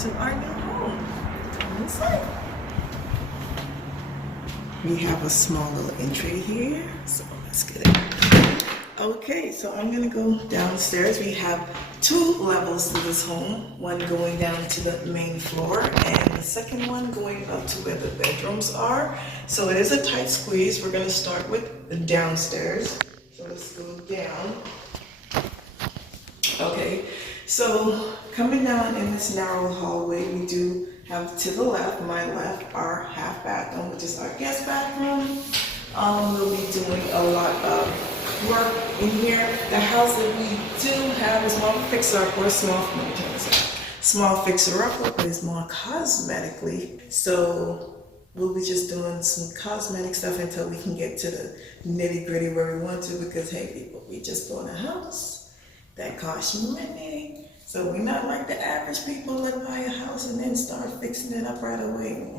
To our new home. Come inside. We have a small little entry here, so let's get it. Okay, so I'm gonna go downstairs. We have 2 levels to this home, one going down to the main floor and the second one going up to where the bedrooms are. So it is a tight squeeze. We're gonna start with the downstairs. So let's go down. Okay, so coming down in this narrow hallway, we do have to the left, my left, our half bathroom, which is our guest bathroom. We'll be doing a lot of work in here. The house that we do have is more fixer-up or small fixer-up, but it's more cosmetically. So we'll be just doing some cosmetic stuff until we can get to the nitty-gritty where we want to, because hey people, we just bought a house that costs you money. So we're not like the average people that buy a house and then start fixing it up right away.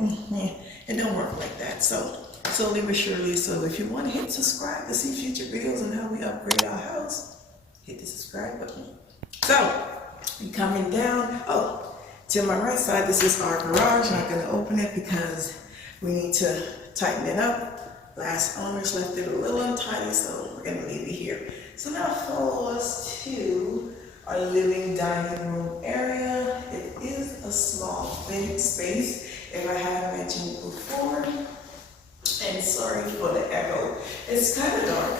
It don't work like that. So slowly but surely. So if you want to hit subscribe to see future videos on how we upgrade our house, hit the subscribe button. So coming down, to my right side, this is our garage. I'm not going to open it because we need to tighten it up. Last owners left it a little untidy, so we're going to leave it here. So now follow us to our living dining room area. It is a small, big space, if I haven't mentioned before. And sorry for the echo. It's kind of dark.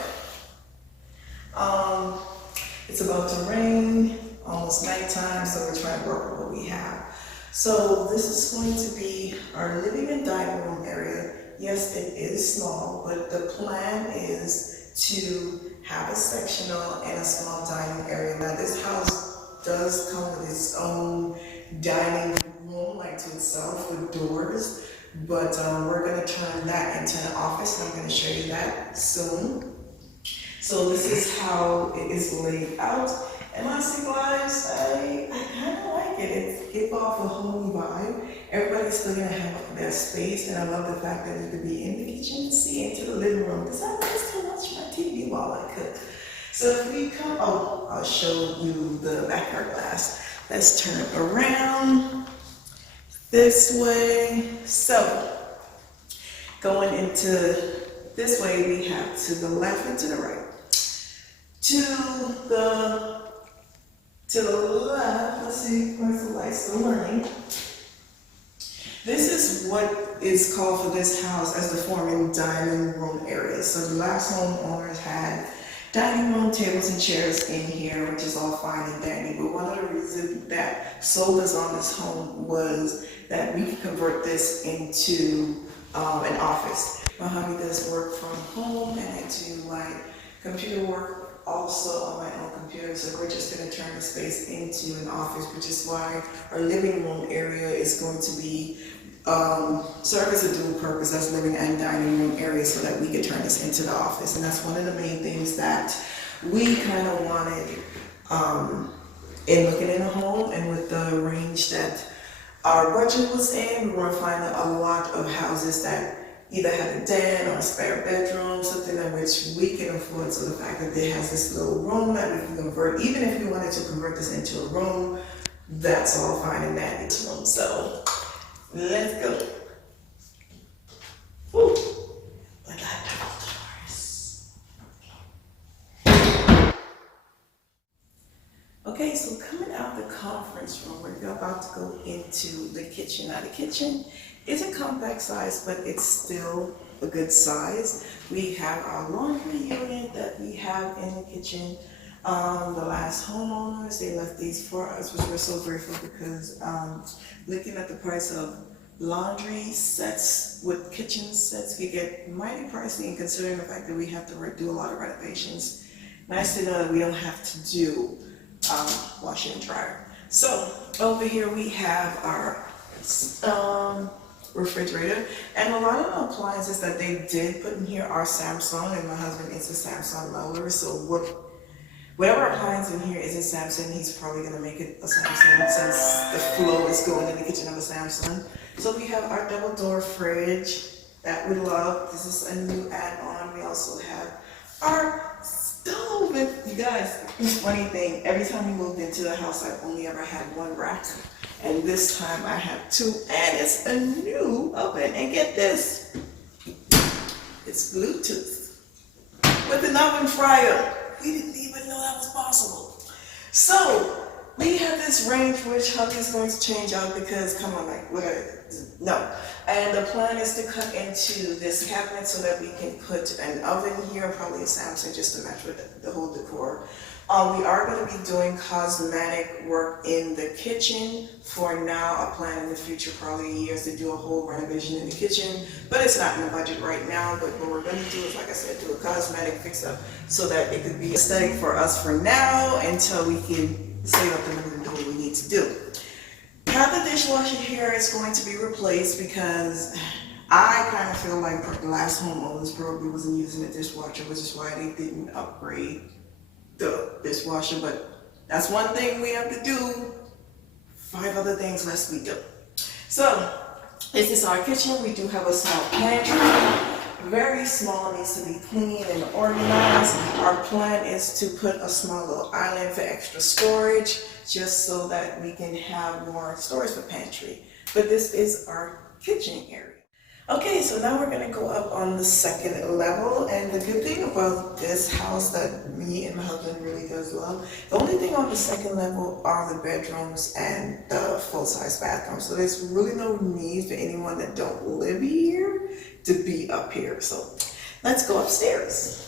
It's about to rain, almost nighttime, so we're trying to work with what we have. So this is going to be our living and dining room area. Yes, it is small, but the plan is to have a sectional and a small dining area. Now this house does come with its own dining room, like to itself, with doors, but we're going to turn that into an office, and I'm going to show you that soon. So this is how it is laid out, and honestly guys, I kind of like it. It gives off a homey vibe. Everybody's still going to have their space, and I love the fact that it could be in the kitchen and see into the living room, because I like to watch my TV while I cook. So if we come, I'll show you the backyard glass. Let's turn it around this way. So going into this way, we have to the left and to the right. To the left, let's see, where's the light? Still learning. This is what is called for this house as the formal dining room area. So the last homeowners had dining room tables and chairs in here, which is all fine and dandy. But one of the reasons that sold us on this home was that we could convert this into an office. My hubby does work from home, and I do my computer work also on my own computer. So we're just going to turn the space into an office, which is why our living room area is going to be serve as a dual purpose as living and dining room area, so that we could turn this into the office. And that's one of the main things that we kind of wanted in looking in a home, and with the range that our budget was in, we were finding a lot of houses that either had a den or a spare bedroom, something in which we can afford. So the fact that it has this little room that we can convert, even if we wanted to convert this into a room, that's all fine and dandy. So let's go. Woo. I got double doors. Okay, so coming out the conference room, we're about to go into the kitchen. Now the kitchen is a compact size, but it's still a good size. We have our laundry unit that we have in the kitchen. The last homeowners, they left these for us, which we're so grateful, because looking at the price of laundry sets with kitchen sets could get mighty pricey, and considering the fact that we have to do a lot of renovations, nice to know that we don't have to do washer and dryer. So over here we have our refrigerator, and a lot of the appliances that they did put in here are Samsung, and my husband is a Samsung lover, so Whatever appliance in here is a Samsung, he's probably gonna make it a Samsung since the flow is going in the kitchen of a Samsung. So we have our double door fridge that we love. This is a new add-on. We also have our stove. And you guys, funny thing, every time we moved into the house, I've only ever had one rack. And this time I have two, and it's a new oven. And get this, it's Bluetooth with an oven fryer. We didn't even know that was possible. So we have this range which hubby is going to change out because, come on, like, look at it. No. And the plan is to cut into this cabinet so that we can put an oven here, probably a Samsung just to match with the whole decor. We are going to be doing cosmetic work in the kitchen. For now, a plan in the future, probably years, to do a whole renovation in the kitchen. But it's not in the budget right now. But what we're going to do is, like I said, do a cosmetic fix-up so that it could be aesthetic for us for now until we can save up the money and do what we need to do. Have the dishwasher here is going to be replaced because I kind of feel like the last homeowners probably wasn't using the dishwasher, which is why they didn't upgrade the dishwasher. But that's one thing we have to do. 5 other things less we do. So this is our kitchen. We do have a small pantry. Very small, needs to be clean and organized. Our plan is to put a small little island for extra storage, just so that we can have more storage for pantry. But this is our kitchen area. Okay, so now we're gonna go up on the second level, and the good thing about this house that me and my husband really does love, the only thing on the second level are the bedrooms and the full-size bathroom. So there's really no need for anyone that don't live here to be up here. So let's go upstairs.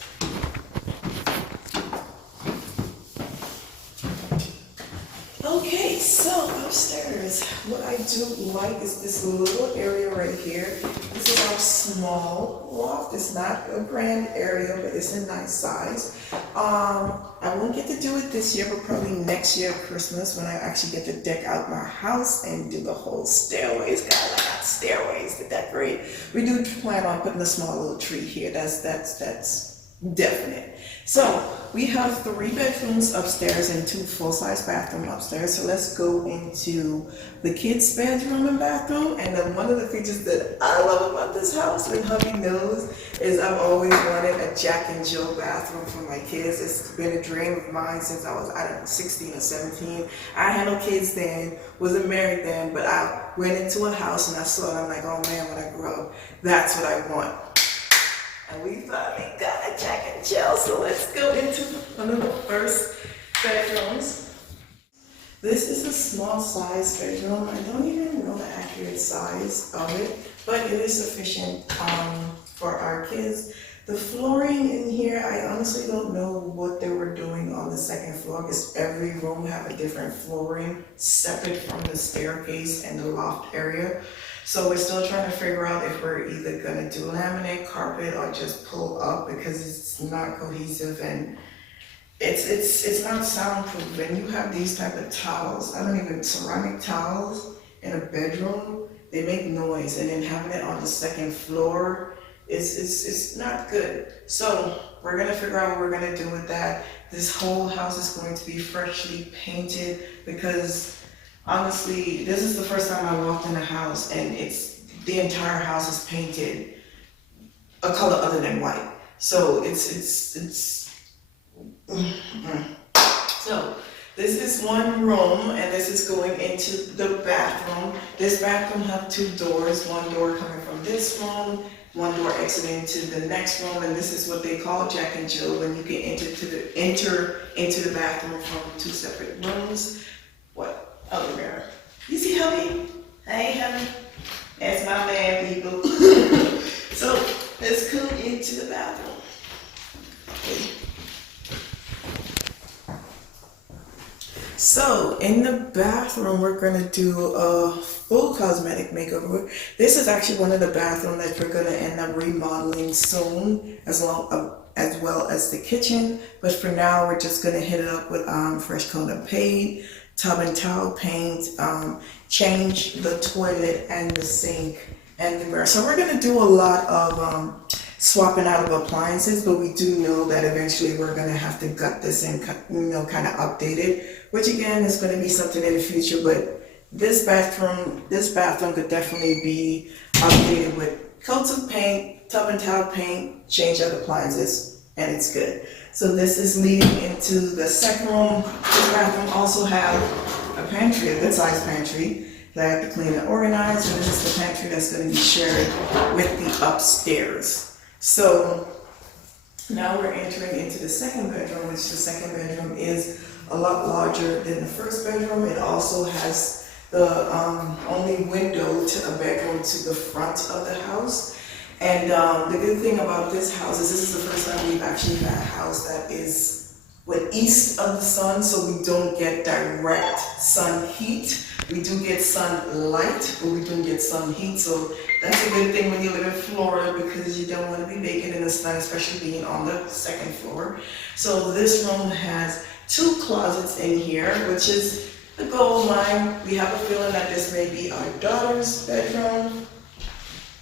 Okay, so upstairs, what I do like is this little area right here. This is our small loft. It's not a grand area, but it's a nice size. I won't get to do it this year, but probably next year, Christmas, when I actually get to deck out my house and do the whole stairways. God, I got stairways to decorate. We do plan on putting a small little tree here. That's definite. So we have 3 bedrooms upstairs and 2 full-size bathrooms upstairs. So let's go into the kids' bedroom and bathroom. And then one of the features that I love about this house, and hubby knows, is I've always wanted a Jack and Jill bathroom for my kids. It's been a dream of mine since I was, I don't know, 16 or 17. I had no kids then, wasn't married then, but I went into a house and I saw it. I'm like, oh man, when I grow up, that's what I want. And we finally got a Jack and Jill, so let's go into one of the first bedrooms. This is a small size bedroom. I don't even know the accurate size of it, but it is sufficient for our kids. The flooring in here, I honestly don't know what they were doing on the second floor, because every room have a different flooring separate from the staircase and the loft area. So we're still trying to figure out if we're either gonna do laminate, carpet, or just pull up, because it's not cohesive and it's not soundproof. When you have these type of towels, ceramic towels in a bedroom, they make noise, and then having it on the second floor it's not good. So we're gonna figure out what we're gonna do with that. This whole house is going to be freshly painted, because honestly, this is the first time I walked in the house and the entire house is painted a color other than white. So so this is one room, and this is going into the bathroom. This bathroom have 2 doors, one door coming from this room, one door exiting to the next room, and this is what they call Jack and Jill, when you can enter into the bathroom from 2 separate rooms. What? Oh, mirror. You see hubby? Hey, hubby. That's my man, people. So let's come into the bathroom. So in the bathroom, we're gonna do a full cosmetic makeover. This is actually one of the bathrooms that we're gonna end up remodeling soon, as well as the kitchen. But for now, we're just gonna hit it up with fresh coat of paint, tub and towel paint, change the toilet and the sink and the mirror. So we're gonna do a lot of swapping out of appliances, but we do know that eventually we're gonna have to gut this and kind of update it, which again is gonna be something in the future. But this bathroom could definitely be updated with coats of paint, tub and towel paint, change out appliances, and it's good. So this is leading into the second room. This bathroom also have a pantry, a good sized pantry that I have to clean and organize, and this is the pantry that's going to be shared with the upstairs. So now we're entering into the second bedroom, which the second bedroom is a lot larger than the first bedroom. It also has the only window to a bedroom to the front of the house. And the good thing about this house is this is the first time we've actually had a house that is east of the sun, so we don't get direct sun heat. We do get sunlight, but we don't get sun heat. So that's a good thing when you live in Florida, because you don't want to be naked in the sun, especially being on the second floor. So this room has 2 closets in here, which is the gold mine. We have a feeling that this may be our daughter's bedroom.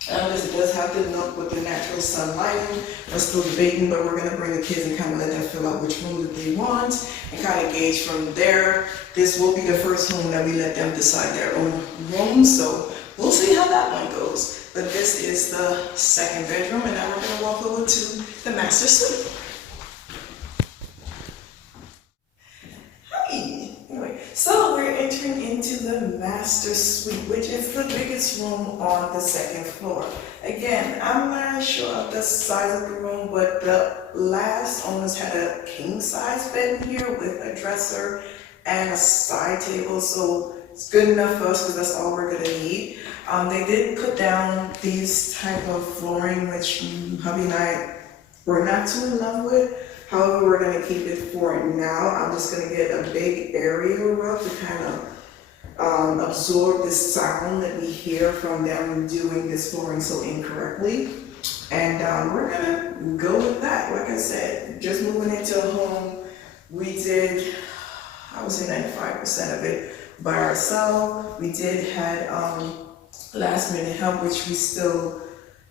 Because it does have the nook with the natural sun lighting. We're still debating, but we're going to bring the kids and kind of let them fill out which room that they want and kind of gauge from there. This will be the first home that we let them decide their own room, so we'll see how that one goes. But this is the second bedroom, and now we're going to walk over to the master suite. Anyway, so we're entering into the master suite, which is the biggest room on the second floor. Again, I'm not sure of the size of the room, but the last owners had a king-size bed in here with a dresser and a side table, so it's good enough for us because that's all we're gonna need. They did put down these type of flooring, which hubby and I were not too in love with. However, we're going to keep it for now. I'm just going to get a big area rug to kind of absorb the sound that we hear from them doing this flooring so incorrectly. And we're going to go with that. Like I said, just moving into a home, we did, I would say 95% of it by ourselves. We did had last minute help, which we still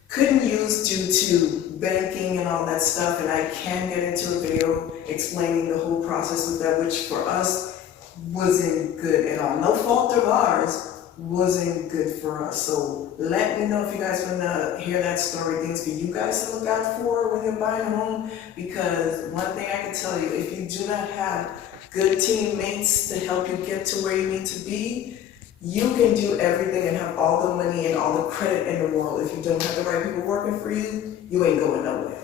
couldn't use due to banking and all that stuff, and I can get into a video explaining the whole process with that, which for us wasn't good at all. No fault of ours, wasn't good for us. So let me know if you guys want to hear that story, things for you guys to look out for when you're buying a home, because one thing I can tell you, if you do not have good teammates to help you get to where you need to be, you can do everything and have all the money and all the credit in the world. If you don't have the right people working for you, you ain't going nowhere.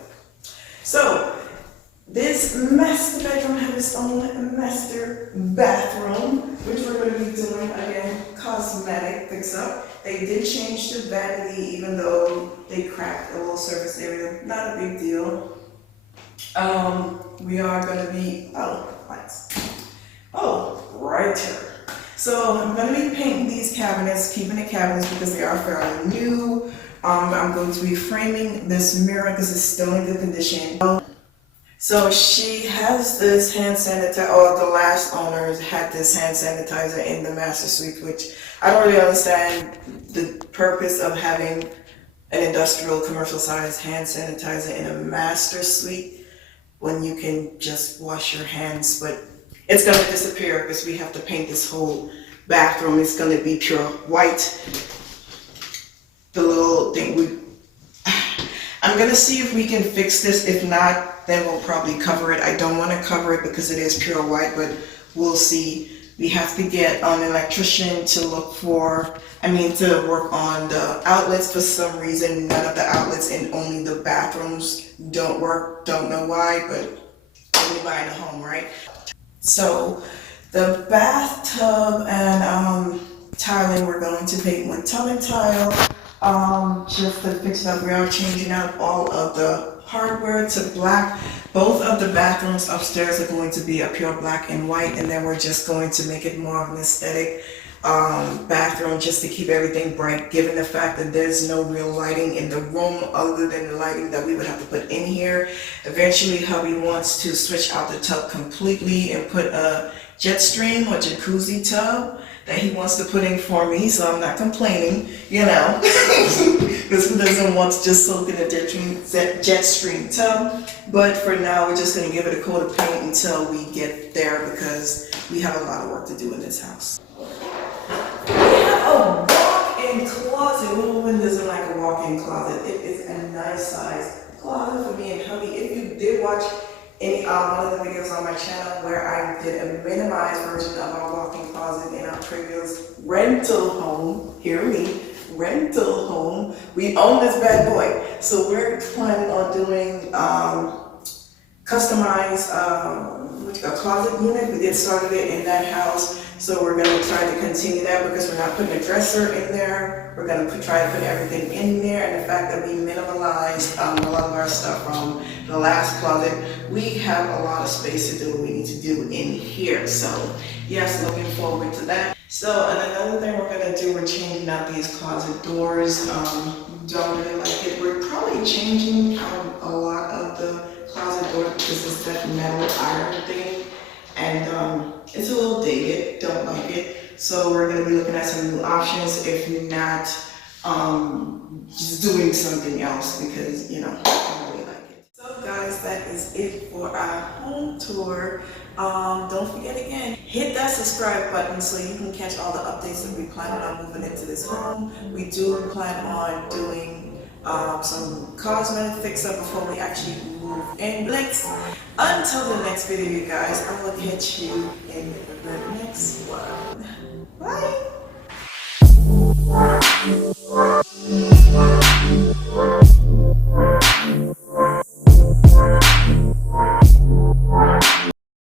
So this master bedroom has its own master bathroom, which we're going to be doing, again, cosmetic fix-up. They did change the vanity, even though they cracked a little surface area. Not a big deal. We are going to be, right here. So I'm going to be painting these cabinets, keeping the cabinets because they are fairly new. I'm going to be framing this mirror because it's still in good condition. So she has this hand sanitizer, or the last owners had this hand sanitizer in the master suite, which I don't really understand the purpose of having an industrial commercial size hand sanitizer in a master suite when you can just wash your hands, but it's going to disappear because we have to paint this whole bathroom. It's going to be pure white. The little thing, I'm going to see if we can fix this. If not, then we'll probably cover it. I don't want to cover it because it is pure white, but we'll see. We have to get an electrician to to work on the outlets. For some reason, none of the outlets in only the bathrooms don't work. Don't know why, but only buying a home, right? So the bathtub and tiling, we're going to paint with tub and tile. Just to fix it up, we are changing out all of the hardware to black. Both of the bathrooms upstairs are going to be a pure black and white, and then we're just going to make it more of an aesthetic bathroom just to keep everything bright, given the fact that there's no real lighting in the room other than the lighting that we would have to put in here. Eventually, hubby wants to switch out the tub completely and put a jet stream or jacuzzi tub that he wants to put in for me, so I'm not complaining, you know, because who doesn't want to just soak in a Jetstream tub? But for now, we're just gonna give it a coat of paint until we get there because we have a lot of work to do in this house. We have a walk-in closet. What woman doesn't like a walk-in closet? It is a nice size closet for me and hubby. If you did watch any one of the videos on my channel where I did a minimized version of our walk-in closet in our previous rental home, hear me, rental home, we own this bad boy. So we're planning on doing customized a closet unit. We did started it in that house, so we're going to try to continue that because we're not putting a dresser in there. We're going to try to put everything in there, and the fact that we minimalized a lot of our stuff from the last closet, we have a lot of space to do what we need to do in here. So yes, looking forward to that. So, and another thing we're going to do, we're changing out these closet doors. Don't really like it. We're probably changing out a lot of the closet door because it's that metal iron thing, and it's a little dated. Don't like it. So we're going to be looking at some new options, if not just doing something else, because you know I don't really like it. So guys, that is it for our home tour. Don't forget again, hit that subscribe button so you can catch all the updates that we plan on moving into this home. We do plan on doing some cosmetic fix-up before we actually move in. Until the next video, you guys, I will catch you in the next one. Bye!